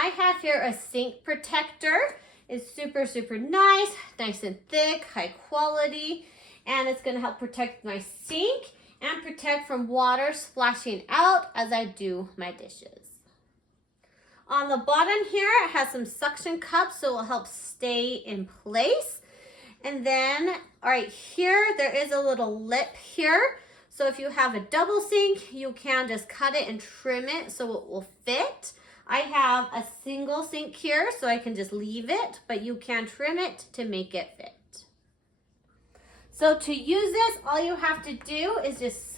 I have here a sink protector. It's super, super nice and thick, high quality, and it's gonna help protect my sink and protect from water splashing out as I do my dishes. On the bottom here, it has some suction cups, so it will help stay in place. And then right here, there is a little lip here. So if you have a double sink, you can just cut it and trim it so it will fit. I have a single sink here, so I can just leave it, but you can trim it to make it fit. So to use this, all you have to do is just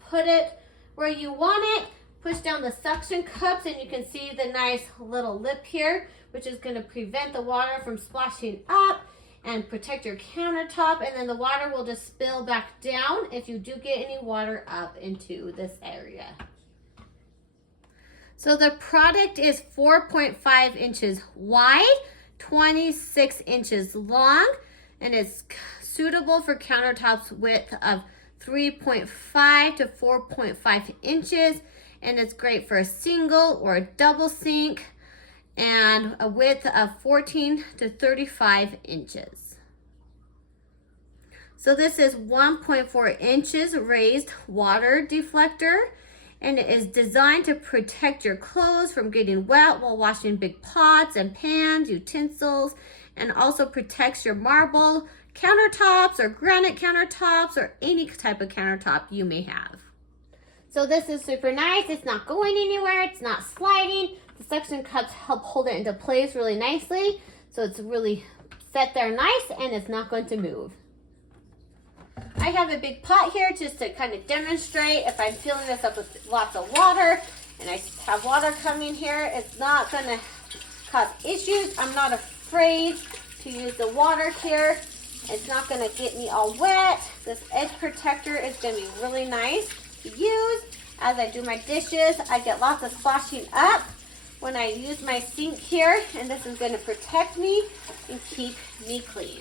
put it where you want it, push down the suction cups, and you can see the nice little lip here, which is going to prevent the water from splashing up and protect your countertop, and then the water will just spill back down if you do get any water up into this area. So the product is 4.5 inches wide, 26 inches long, and it's suitable for countertops width of 3.5 to 4.5 inches, and it's great for a single or a double sink, and a width of 14 to 35 inches. So this is 1.4 inches raised water deflector, and it is designed to protect your clothes from getting wet while washing big pots and pans, utensils, and also protects your marble countertops or granite countertops or any type of countertop you may have. So this is super nice. It's not going anywhere. It's not sliding. The suction cups help hold it into place really nicely. So it's really set there nice and it's not going to move. I have a big pot here just to kind of demonstrate if I'm filling this up with lots of water and I have water coming here, it's not going to cause issues. I'm not afraid to use the water here. It's not going to get me all wet. This edge protector is going to be really nice to use. As I do my dishes, I get lots of splashing up when I use my sink here, and this is going to protect me and keep me clean.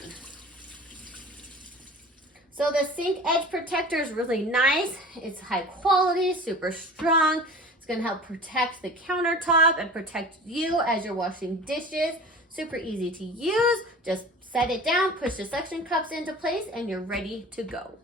So the sink edge protector is really nice. It's high quality, super strong. It's going to help protect the countertop and protect you as you're washing dishes. Super easy to use. Just set it down, push the suction cups into place, and you're ready to go.